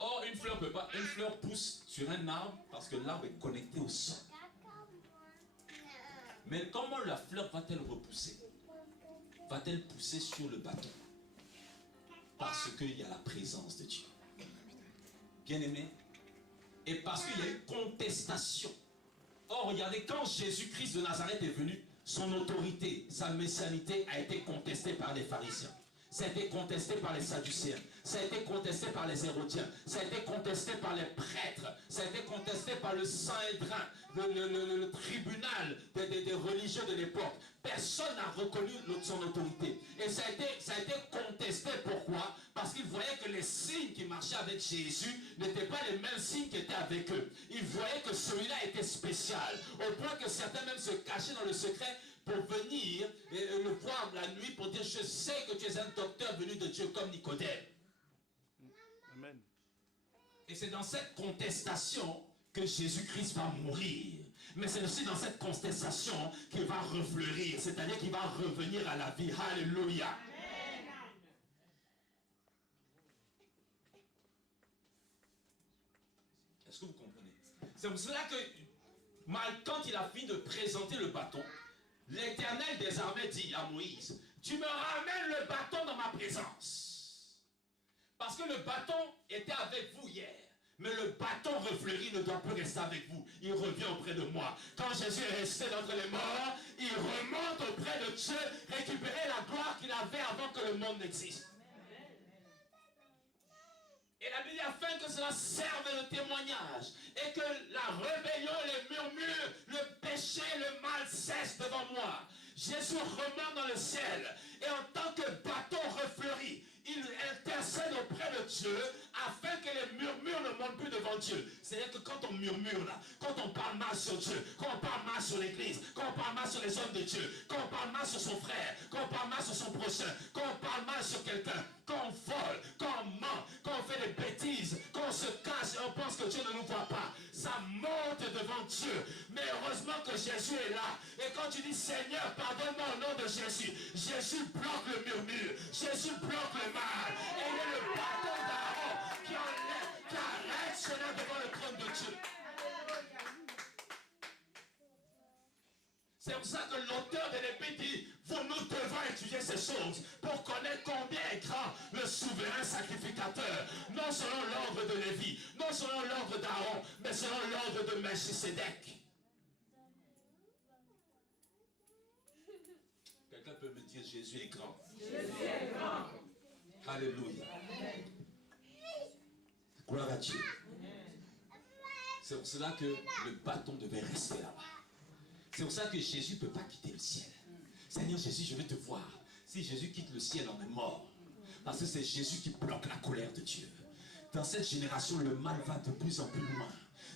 Or, une fleur peut pas, une fleur pousse sur un arbre parce que l'arbre est connecté au sol. Mais comment la fleur va-t-elle repousser? Va-t-elle pousser sur le bâton? Parce qu'il y a la présence de Dieu. Bien-aimé. Et parce qu'il y a une contestation. Or, regardez, quand Jésus-Christ de Nazareth est venu, son autorité, sa messianité a été contestée par les pharisiens. Ça a été contesté par les Sadducéens. Ça a été contesté par les Hérodiens. Ça a été contesté par les prêtres. Ça a été contesté par le Sanhédrin, le tribunal des religieux de l'époque. Personne n'a reconnu son autorité. Et ça a été contesté. Pourquoi? Parce Parce qu'ils voyaient que les signes qui marchaient avec Jésus n'étaient pas les mêmes signes qui étaient avec eux. Ils voyaient que celui-là était spécial, au point que certains même se cachaient dans le secret pour venir le voir la nuit pour dire, je sais que tu es un docteur venu de Dieu comme Nicodème. Amen. Et c'est dans cette contestation que Jésus-Christ va mourir. Mais c'est aussi dans cette contestation qu'il va refleurir, c'est-à-dire qu'il va revenir à la vie. Alléluia. Est-ce que vous comprenez? C'est pour cela que, quand il a fini de présenter le bâton, l'Éternel des armées dit à Moïse, tu me ramènes le bâton dans ma présence. Parce que le bâton était avec vous hier. Mais le bâton refleuri ne doit plus rester avec vous. Il revient auprès de moi. Quand Jésus est resté d'entre les morts, il remonte auprès de Dieu, récupérer la gloire qu'il avait avant que le monde n'existe. Et la Bible dit afin que cela serve de témoignage et que la rébellion, les murmures, le péché, le mal cessent devant moi. Jésus remonte dans le ciel et en tant que bâton refleuri, il intercède auprès de Dieu afin que les murmures ne montent plus devant Dieu. C'est-à-dire que quand on murmure là, quand on parle mal sur Dieu, quand on parle mal sur l'église, quand on parle mal sur les hommes de Dieu, quand on parle mal sur son frère, quand on parle mal sur son prochain, quand on parle mal sur quelqu'un, quand on vole, quand on ment, quand on fait des bêtises, quand on se cache et on pense que Dieu ne nous voit pas, ça monte devant Dieu. Mais heureusement que Jésus est là. Et quand tu dis Seigneur, pardonne-moi au nom de Jésus, Jésus bloque le murmure, Jésus bloque le mal. Et il est le bâton d'Aaron qui enlève, qui arrête cela devant le trône de Dieu. C'est pour ça que l'auteur de l'épée dit, nous devons étudier ces choses pour connaître combien est grand le souverain sacrificateur, non selon l'ordre de Lévi, non selon l'ordre d'Aaron, mais selon l'ordre de Melchisédek. Quelqu'un peut me dire Jésus est grand. Jésus est grand. Alléluia. Gloire à Dieu. C'est pour cela que le bâton devait rester là-bas. C'est pour ça que Jésus ne peut pas quitter le ciel. Seigneur Jésus, je veux te voir. Si Jésus quitte le ciel, on est mort. Parce que c'est Jésus qui bloque la colère de Dieu. Dans cette génération, le mal va de plus en plus loin.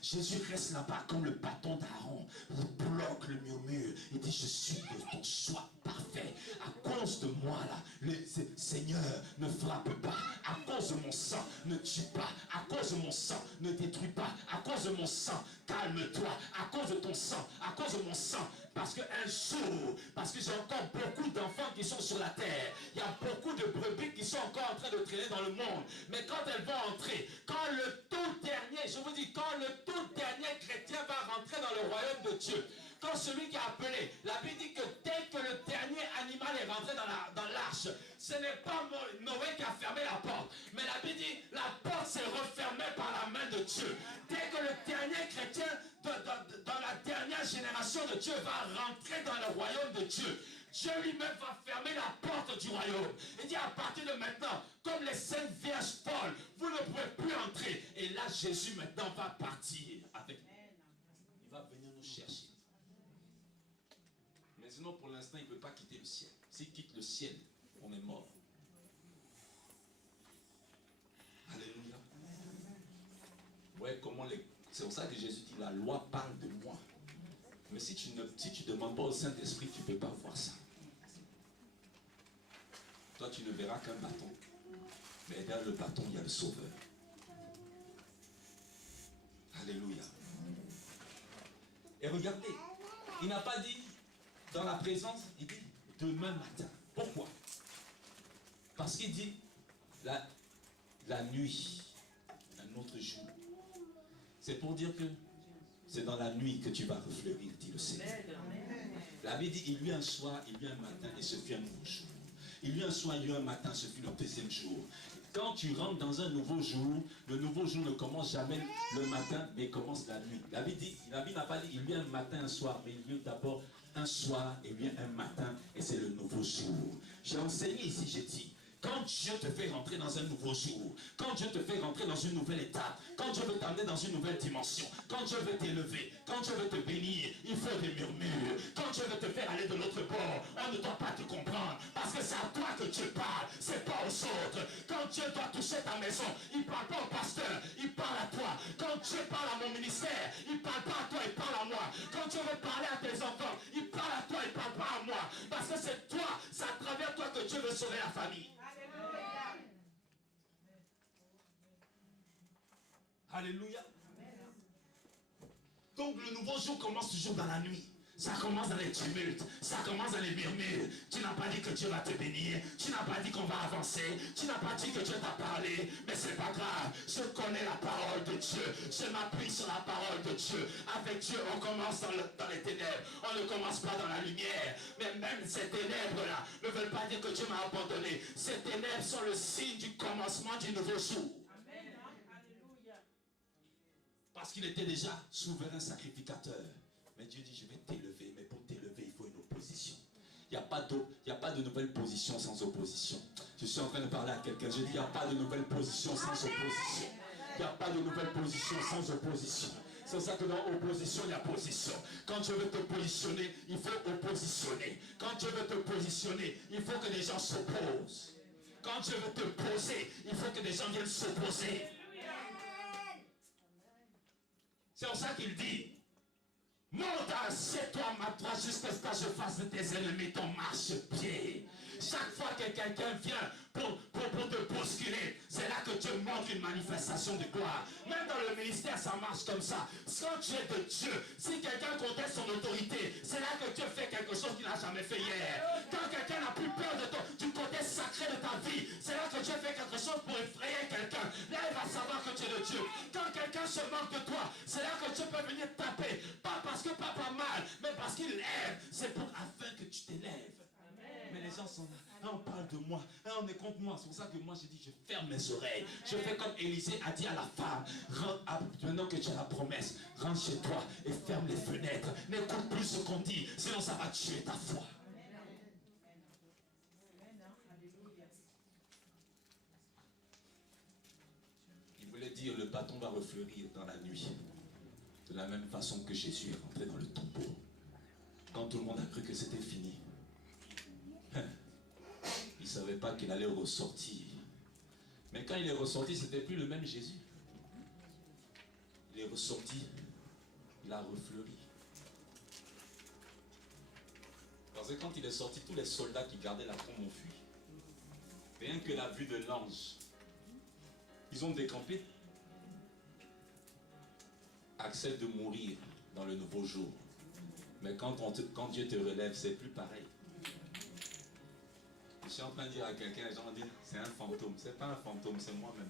Jésus reste là-bas comme le bâton d'Aaron. Il bloque le murmure. Il dit, je suis de ton choix parfait. À cause de moi, là, le Seigneur ne frappe pas. À cause de mon sang, ne tue pas. À cause de mon sang, ne détruis pas. À cause de mon sang, calme-toi. À cause de ton sang, à cause de mon sang. Parce qu'un jour, parce que j'ai encore beaucoup d'enfants qui sont sur la terre. Il y a beaucoup de brebis qui sont encore en train de traîner dans le monde. Mais quand elles vont entrer, quand le tout dernier, je vous dis, quand le tout dernier chrétien va rentrer dans le royaume de Dieu, quand celui qui a appelé, la Bible dit que dès que le dernier animal est rentré dans l'arche, ce n'est pas Noé qui a fermé la porte, mais la Bible dit la porte s'est refermée par la main de Dieu. Dès que le dernier chrétien dans la dernière génération de Dieu va rentrer dans le royaume de Dieu, Dieu lui-même va fermer la porte du royaume. Il dit à partir de maintenant, comme les saintes vierges folles, vous ne pouvez plus entrer. Et là, Jésus maintenant va partir avec nous. Il va venir nous chercher. Mais sinon, pour l'instant, il ne peut pas quitter le ciel. S'il quitte le ciel, on est mort. Alléluia. Ouais, c'est pour ça que Jésus dit, la loi parle de moi. Mais si tu ne demandes pas au Saint-Esprit, tu ne peux pas voir ça. Toi, tu ne verras qu'un bâton. Mais derrière le bâton, il y a le Sauveur. Alléluia. Et regardez, il n'a pas dit dans la présence, il dit demain matin. Pourquoi? Parce qu'il dit la nuit, un autre jour. C'est pour dire que c'est dans la nuit que tu vas refleurir, dit le Seigneur. La Bible dit, il y eut un soir, il y eut un matin, et ce fut un nouveau jour. Il y eut un soir, il y eut un matin, ce fut le deuxième jour. Quand tu rentres dans un nouveau jour, le nouveau jour ne commence jamais le matin, mais commence la nuit. La Bible n'a pas dit, il y eut un matin, un soir, mais il y eut d'abord un soir, et il y eut un matin, et c'est le nouveau jour. J'ai enseigné ici, j'ai dit, Quand Dieu te fait rentrer dans un nouveau jour, quand Dieu te fait rentrer dans une nouvelle étape, quand Dieu veut t'amener dans une nouvelle dimension, quand Dieu veut t'élever, quand Dieu veut te bénir, il faut des murmures. Quand Dieu veut te faire aller de l'autre bord, on ne doit pas te comprendre. Parce que c'est à toi que Dieu parle, c'est pas aux autres. Quand Dieu doit toucher ta maison, il ne parle pas au pasteur, il parle à toi. Quand Dieu parle à mon ministère, il ne parle pas à toi, il parle à moi. Quand Dieu veut parler à tes enfants, il parle à toi, il ne parle pas à moi. Parce que c'est toi, c'est à travers toi que Dieu veut sauver la famille. Alléluia. Donc le nouveau jour commence toujours dans la nuit. Ça commence dans les tumultes, ça commence dans les murmures. Tu n'as pas dit que Dieu va te bénir, tu n'as pas dit qu'on va avancer, tu n'as pas dit que Dieu t'a parlé, mais c'est pas grave. Je connais la parole de Dieu, je m'appuie sur la parole de Dieu. Avec Dieu, on commence dans les ténèbres, on ne commence pas dans la lumière. Mais même ces ténèbres-là ne veulent pas dire que Dieu m'a abandonné. Ces ténèbres sont le signe du commencement du nouveau jour. Parce qu'il était déjà souverain sacrificateur. Mais Dieu dit, je vais t'élever, mais pour t'élever, il faut une opposition. Il n'y a pas de nouvelle position sans opposition. Je suis en train de parler à quelqu'un, je dis, il n'y a pas de nouvelle position sans opposition. Il n'y a pas de nouvelle position sans opposition. C'est ça que dans opposition, il y a position. Quand Dieu veut te positionner, il faut oppositionner. Quand Dieu veut te positionner, il faut que les gens s'opposent. Quand Dieu veut te poser, il faut que des gens viennent s'opposer. C'est pour ça qu'il dit, monte, assieds-toi, ma droite, jusqu'à ce que je fasse de tes ennemis ton marchepied. Chaque fois que quelqu'un vient pour te bousculer, c'est là que Dieu montre une manifestation de gloire. Même dans le ministère, ça marche comme ça. Quand tu es de Dieu, si quelqu'un conteste son autorité, c'est là que Dieu fait quelque chose qu'il n'a jamais fait hier. Quand quelqu'un n'a plus peur du côté sacré de ta vie, c'est là que Dieu fait quelque chose pour effrayer quelqu'un. Là, il va savoir que tu es de Dieu. Quand quelqu'un se moque de toi, c'est là que Dieu peut venir taper. Pas parce que papa mal, mais parce qu'il aime. C'est pour afin que tu t'élèves. Mais les gens sont là, ah, on parle de moi, ah, on est contre moi. C'est pour ça que moi je dis, je ferme mes oreilles. Je fais comme Élisée a dit à la femme, maintenant que tu as la promesse, rentre chez toi et ferme les fenêtres. N'écoute plus ce qu'on dit, sinon ça va tuer ta foi. Il voulait dire, le bâton va refleurir dans la nuit. De la même façon que Jésus est rentré dans le tombeau. Quand tout le monde a cru que c'était fini. Il ne savait pas qu'il allait ressortir. Mais quand il est ressorti, ce n'était plus le même Jésus. Il est ressorti, il a refleuri. Parce que quand il est sorti, tous les soldats qui gardaient la tombe ont fui. Rien que la vue de l'ange. Ils ont décampé. Accepte de mourir dans le nouveau jour. Mais quand Dieu te relève, c'est plus pareil. Je suis en train de dire à quelqu'un, les gens disent, c'est un fantôme. C'est pas un fantôme, c'est moi-même.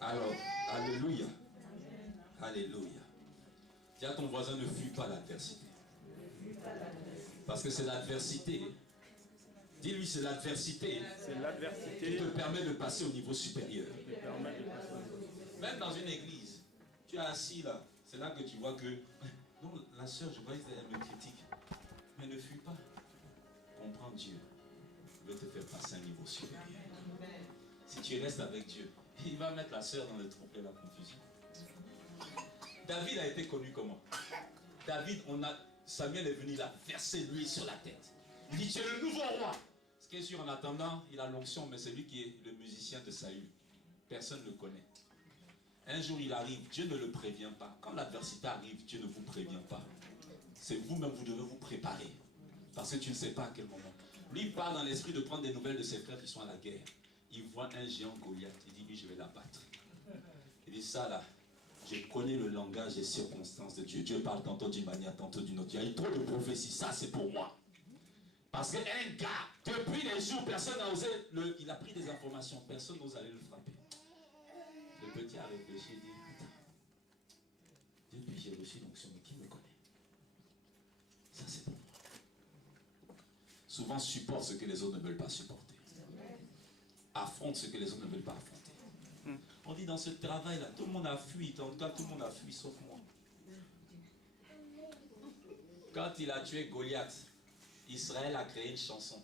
Alors, alléluia. Alléluia. Dis à ton voisin, ne fuis pas l'adversité. Parce que c'est l'adversité. Dis-lui, c'est l'adversité qui te permet de passer au niveau supérieur. Même dans une église, tu es assis là, c'est là que tu vois que, non, la sœur, je vois qu'elle me critique. Mais ne fuis pas. Comprends Dieu. Il veut te faire passer à un niveau supérieur. Si tu restes avec Dieu, il va mettre la sœur dans le trouble et la confusion. David a été connu comment? David, Samuel est venu, il a versé l'huile sur la tête. Il dit, tu es le nouveau roi. Ce qui est sûr, en attendant, il a l'onction, mais c'est lui qui est le musicien de Saül. Personne ne le connaît. Un jour, il arrive, Dieu ne le prévient pas. Quand l'adversité arrive, Dieu ne vous prévient pas. C'est vous-même, vous devez vous préparer. Parce que tu ne sais pas à quel moment. Lui, il parle dans l'esprit de prendre des nouvelles de ses frères qui sont à la guerre. Il voit un géant Goliath. Il dit, lui, je vais l'abattre. Il dit, ça là, je connais le langage des circonstances de Dieu. Dieu parle tantôt d'une manière, tantôt d'une autre. Il y a eu trop de prophéties. Ça, c'est pour moi. Parce qu'un gars, depuis les jours, personne n'a osé, il a pris des informations. Personne n'ose aller le frapper. Le petit a réfléchi et dit, depuis j'ai reçu l'onction, mais qui me connaît? Ça, c'est pour moi. Souvent, supporte ce que les autres ne veulent pas supporter. Affronte ce que les autres ne veulent pas affronter. On dit dans ce travail-là, tout le monde a fui. En tout cas, tout le monde a fui, sauf moi. Quand il a tué Goliath, Israël a créé une chanson.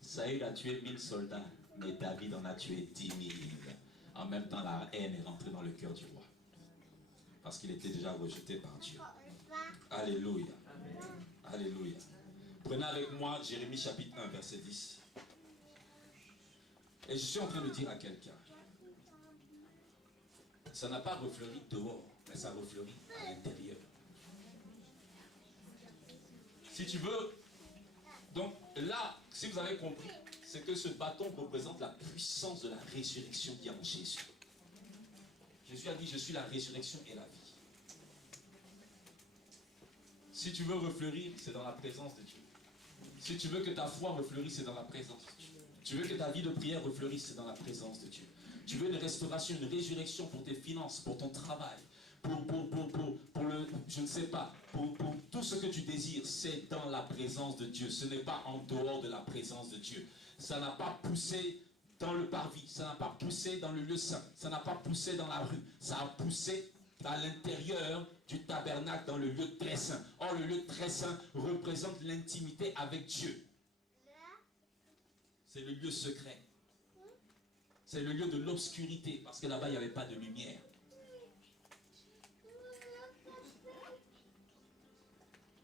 Saül a tué 1000 soldats, mais David en a tué 10 000. En même temps, la haine est rentrée dans le cœur du roi. Parce qu'il était déjà rejeté par Dieu. Alléluia. Alléluia. Prenez avec moi Jérémie chapitre 1, verset 10. Et je suis en train de dire à quelqu'un, ça n'a pas refleuri dehors, mais ça refleurit à l'intérieur. Si tu veux, donc là, si vous avez compris, c'est que ce bâton représente la puissance de la résurrection qui est en Jésus. Jésus a dit, je suis la résurrection et la vie. Si tu veux refleurir, c'est dans la présence de Dieu. Si tu veux que ta foi refleurisse, c'est dans la présence de Dieu. Tu veux que ta vie de prière refleurisse, c'est dans la présence de Dieu. Tu veux une restauration, une résurrection pour tes finances, pour ton travail, pour le, je ne sais pas, pour tout ce que tu désires, c'est dans la présence de Dieu. Ce n'est pas en dehors de la présence de Dieu. Ça n'a pas poussé dans le parvis, ça n'a pas poussé dans le lieu saint, ça n'a pas poussé dans la rue, ça a poussé à l'intérieur du tabernacle, dans le lieu très saint. Or, le lieu très saint représente l'intimité avec Dieu. C'est le lieu secret. C'est le lieu de l'obscurité, parce que là-bas, il n'y avait pas de lumière.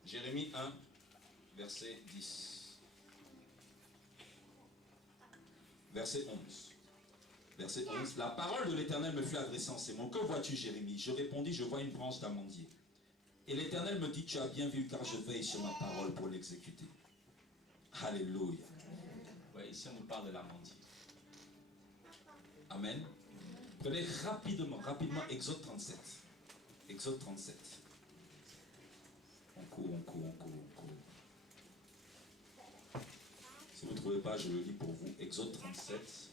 Jérémie 1, verset 10. Verset 11. Verset 11. La parole de l'Éternel me fut adressée en ces mots. Que vois-tu, Jérémie? Je répondis, je vois une branche d'amandier. Et l'Éternel me dit, tu as bien vu, car je veille sur ma parole pour l'exécuter. Alléluia. Ouais, ici on nous parle de l'amandier. Amen. Prenez rapidement Exode 37. Exode 37. On court. Si vous ne trouvez pas, je le lis pour vous. Exode 37,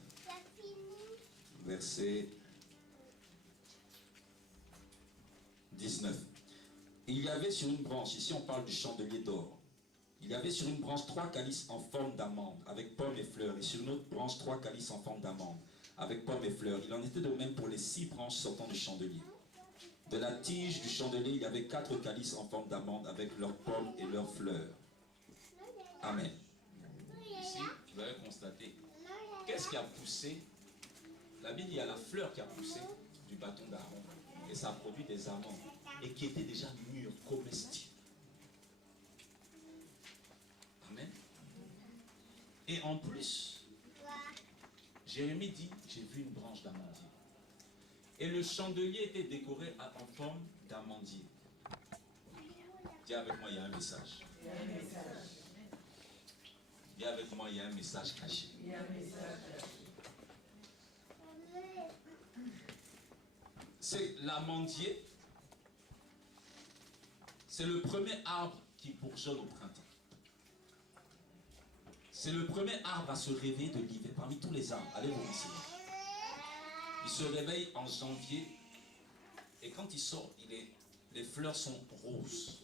verset 19. Il y avait sur une branche, ici on parle du chandelier d'or. Il y avait sur une branche 3 calices en forme d'amande, avec pommes et fleurs, et sur une autre branche 3 calices en forme d'amande, avec pommes et fleurs. Il en était de même pour les 6 branches sortant du chandelier. De la tige du chandelier, il y avait 4 calices en forme d'amande, avec leurs pommes et leurs fleurs. Amen. Ici, vous avez constaté, qu'est-ce qui a poussé? La Bible dit, il y a la fleur qui a poussé du bâton d'Aaron, et ça a produit des amandes, et qui étaient déjà mûres, comestibles. Amen. Et en plus, Jérémie dit, j'ai vu une branche d'amandier. Et le chandelier était décoré en forme d'amandier. Dis avec moi, il y a un message. Il y a un message. Dis avec moi, il y a un message caché. Il y a un message caché. C'est l'amandier. C'est le premier arbre qui bourgeonne au printemps. C'est le premier arbre à se réveiller de l'hiver, parmi tous les arbres. Allez vous renseigner. Il se réveille en janvier, et quand il sort, les fleurs sont roses.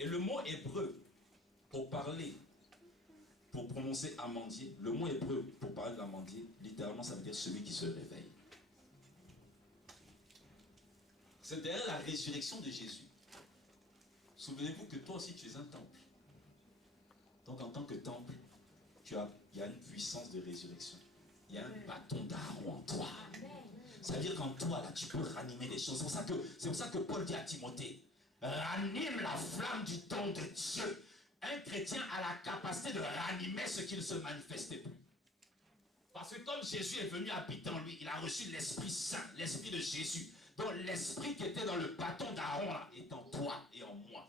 Et le mot hébreu, pour prononcer amandier, le mot hébreu pour parler d'amandier, littéralement ça veut dire celui qui se réveille. C'est derrière la résurrection de Jésus. Souvenez-vous que toi aussi tu es un temple. Donc en tant que temple, il y a une puissance de résurrection. Il y a un bâton d'Aaron en toi. Ça veut dire qu'en toi, là, tu peux ranimer les choses. C'est pour ça que Paul dit à Timothée, ranime la flamme du don de Dieu. Un chrétien a la capacité de ranimer ce qui ne se manifestait plus. Parce que comme Jésus est venu habiter en lui, il a reçu l'Esprit Saint, l'Esprit de Jésus. Donc l'Esprit qui était dans le bâton d'Aaron là, est en toi et en moi.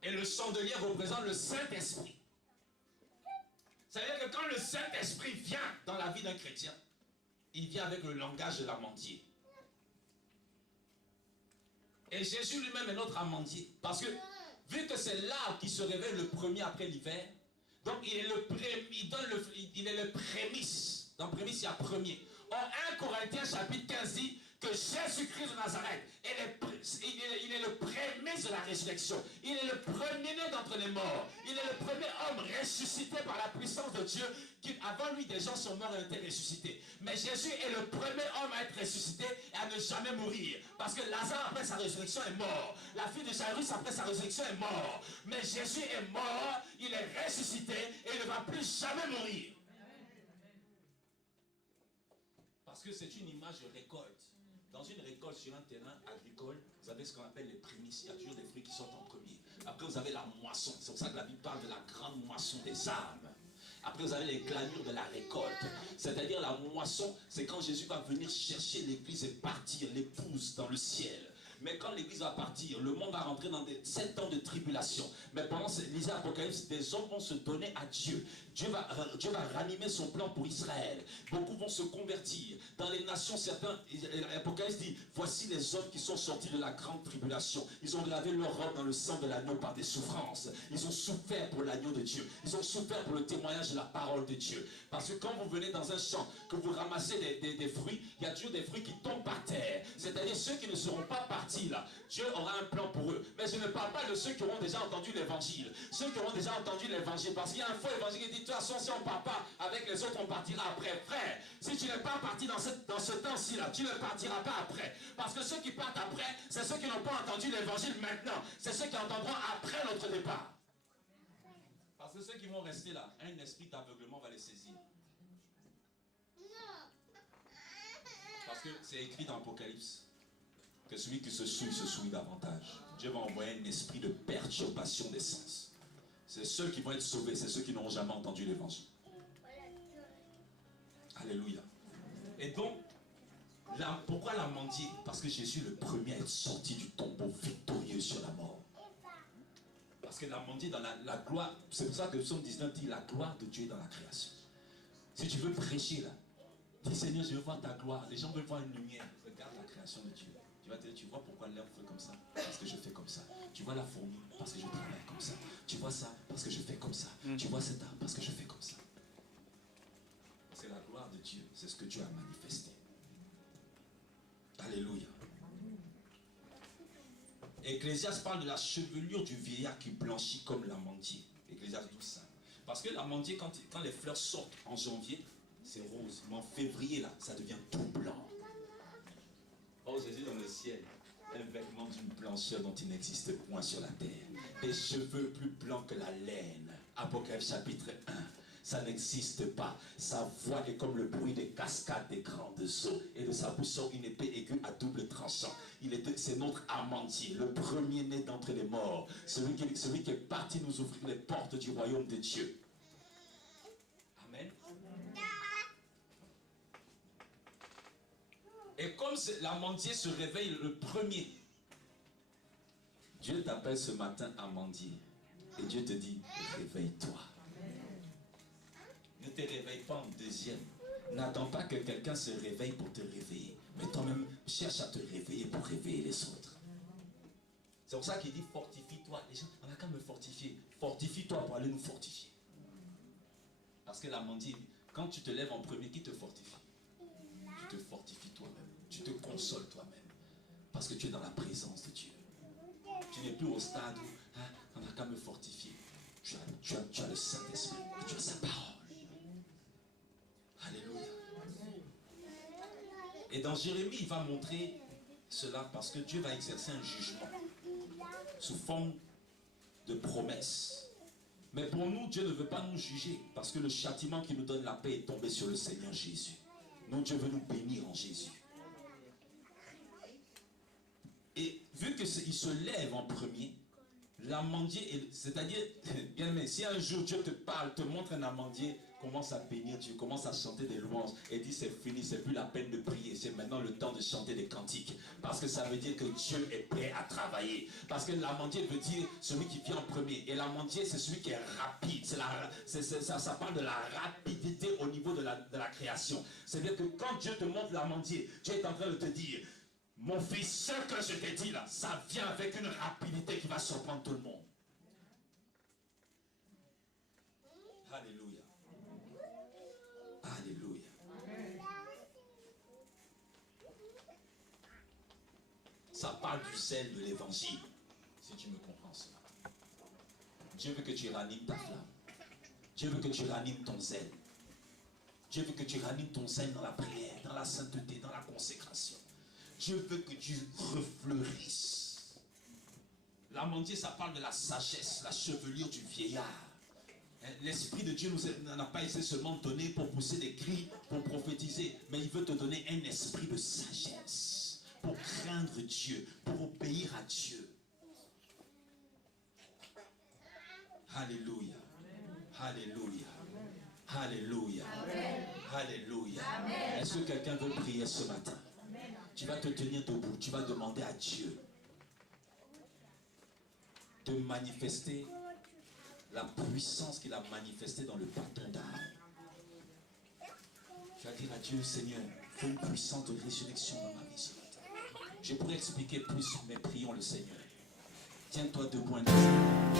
Et le chandelier représente le Saint-Esprit. Ça veut dire que quand le Saint-Esprit vient dans la vie d'un chrétien, il vient avec le langage de l'amandier. Et Jésus lui-même est notre amandier. Parce que, vu que c'est l'arbre qui se révèle le premier après l'hiver, donc il est le prémisse. Dans prémisse, il y a premier. Or, 1 Corinthiens chapitre 15 dit que Jésus-Christ de Nazareth, il est le prémisse de la résurrection. Il est le premier-né d'entre les morts. Il est le premier homme ressuscité par la puissance de Dieu. Avant lui, des gens sont morts et ont été ressuscités. Mais Jésus est le premier homme à être ressuscité et à ne jamais mourir. Parce que Lazare, après sa résurrection, est mort. La fille de Jairus, après sa résurrection, est mort. Mais Jésus est mort, il est ressuscité et il ne va plus jamais mourir. Parce que c'est une image de récolte. Dans une récolte sur un terrain agricole, vous avez ce qu'on appelle les prémices. Il y a toujours des fruits qui sont en premier. Après, vous avez la moisson. C'est pour ça que la Bible parle de la grande moisson des âmes. Après, vous avez les glanures de la récolte. C'est-à-dire la moisson, c'est quand Jésus va venir chercher l'église et partir, l'épouse dans le ciel. Mais quand l'église va partir, le monde va rentrer dans 7 ans de tribulation. Mais pendant lisez Apocalypse, des hommes vont se donner à Dieu. Dieu va ranimer son plan pour Israël. Beaucoup vont se convertir. Dans les nations, certains, Apocalypse dit, voici les hommes qui sont sortis de la grande tribulation. Ils ont lavé leur robe dans le sang de l'agneau par des souffrances. Ils ont souffert pour l'agneau de Dieu. Ils ont souffert pour le témoignage de la parole de Dieu. Parce que quand vous venez dans un champ, que vous ramassez des fruits, il y a toujours des fruits qui tombent par terre. C'est-à-dire ceux qui ne seront pas partis là, Dieu aura un plan pour eux. Mais je ne parle pas de ceux qui auront déjà entendu l'évangile. Ceux qui auront déjà entendu l'évangile. Parce qu'il y a un faux évangile qui dit, de toute façon, si on ne part pas avec les autres, on partira après. Frère, si tu n'es pas parti dans ce temps-ci là, tu ne partiras pas après. Parce que ceux qui partent après, c'est ceux qui n'ont pas entendu l'évangile maintenant. C'est ceux qui entendront après notre départ. Parce que ceux qui vont rester là, un esprit d'aveuglement va les saisir. Parce que c'est écrit dans l'Apocalypse que celui qui se souille davantage. Dieu va envoyer un esprit de perturbation des sens. C'est ceux qui vont être sauvés, c'est ceux qui n'auront jamais entendu l'évangile. Alléluia. Et donc, pourquoi la mendier? Parce que Jésus est le premier à être sorti du tombeau victorieux sur la mort. Parce que la mendier dans la gloire, c'est pour ça que Psaume 19 dit la gloire de Dieu est dans la création. Si tu veux prêcher là, dis Seigneur, je veux voir ta gloire. Les gens veulent voir une lumière. Regarde la création de Dieu. Tu vas te dire, tu vois pourquoi l'herbe fait comme ça? Parce que je fais comme ça. Tu vois la fourmi? Parce que je travaille comme ça. Tu vois ça? Parce que je fais comme ça. Tu vois cet arbre? Parce que je fais comme ça. C'est la gloire de Dieu. C'est ce que Dieu a manifesté. Alléluia. Ecclésiaste parle de la chevelure du vieillard qui blanchit comme l'amandier. Ecclésiaste 12:5. Parce que l'amandier, quand les fleurs sortent en janvier, c'est rose. Mais en février, là, ça devient tout blanc. Oh, Jésus dans le ciel, un vêtement d'une blancheur dont il n'existe point sur la terre. Des cheveux plus blancs que la laine. Apocalypse chapitre 1. Ça n'existe pas. Sa voix est comme le bruit des cascades des grandes eaux. Et de sa bouche sort une épée aiguë à double tranchant. C'est notre amandier, le premier-né d'entre les morts. Celui qui est parti nous ouvrir les portes du royaume de Dieu. Amen. Et comme l'amandier se réveille le premier, Dieu t'appelle ce matin amandier. Et Dieu te dit, réveille-toi. Ne te réveille pas en deuxième. N'attends pas que quelqu'un se réveille pour te réveiller. Mais toi-même, cherche à te réveiller pour réveiller les autres. C'est pour ça qu'il dit fortifie-toi. Les gens, on n'a qu'à me fortifier. Fortifie-toi pour aller nous fortifier. Parce que l'amandier, quand tu te lèves en premier, qui te fortifie? Tu te fortifies toi-même. Tu te consoles toi-même. Parce que tu es dans la présence de Dieu. Tu n'es plus au stade où on n'a qu'à me fortifier. Tu as le Saint-Esprit et tu as sa parole. Alléluia. Et dans Jérémie, il va montrer cela parce que Dieu va exercer un jugement sous forme de promesse. Mais pour nous, Dieu ne veut pas nous juger parce que le châtiment qui nous donne la paix est tombé sur le Seigneur Jésus. Nous, Dieu veut nous bénir en Jésus. Et vu qu'il se lève en premier, l'amandier, c'est-à-dire, bien aimé, si un jour Dieu te parle, te montre un amandier, commence à bénir Dieu, commence à chanter des louanges et dit c'est fini, c'est plus la peine de prier, c'est maintenant le temps de chanter des cantiques. Parce que ça veut dire que Dieu est prêt à travailler. Parce que l'amandier veut dire celui qui vient en premier. Et l'amandier, c'est celui qui est rapide. Ça parle de la rapidité au niveau de la création. C'est-à-dire que quand Dieu te montre l'amandier, Dieu est en train de te dire, mon fils, ce que je t'ai dit là, ça vient avec une rapidité qui va surprendre tout le monde. Alléluia. Alléluia. Ça parle du zèle de l'évangile. Si tu me comprends cela. Dieu veut que tu ranimes ta flamme. Dieu veut que tu ranimes ton zèle. Dieu veut que tu ranimes ton zèle dans la prière, dans la sainteté, dans la consécration. Dieu veut que tu refleurisses. L'amandier, ça parle de la sagesse, la chevelure du vieillard. L'Esprit de Dieu n'a pas été seulement donné pour pousser des cris, pour prophétiser, mais il veut te donner un esprit de sagesse, pour craindre Dieu, pour obéir à Dieu. Alléluia. Alléluia. Alléluia. Alléluia. Est-ce que quelqu'un veut prier ce matin? Tu vas te tenir debout, tu vas demander à Dieu de manifester la puissance qu'il a manifestée dans le bâton d'armes. Tu vas dire à Dieu, Seigneur, fais une puissante résurrection dans ma vie ce matin. Je pourrais expliquer plus, mais prions le Seigneur. Tiens-toi debout un instant.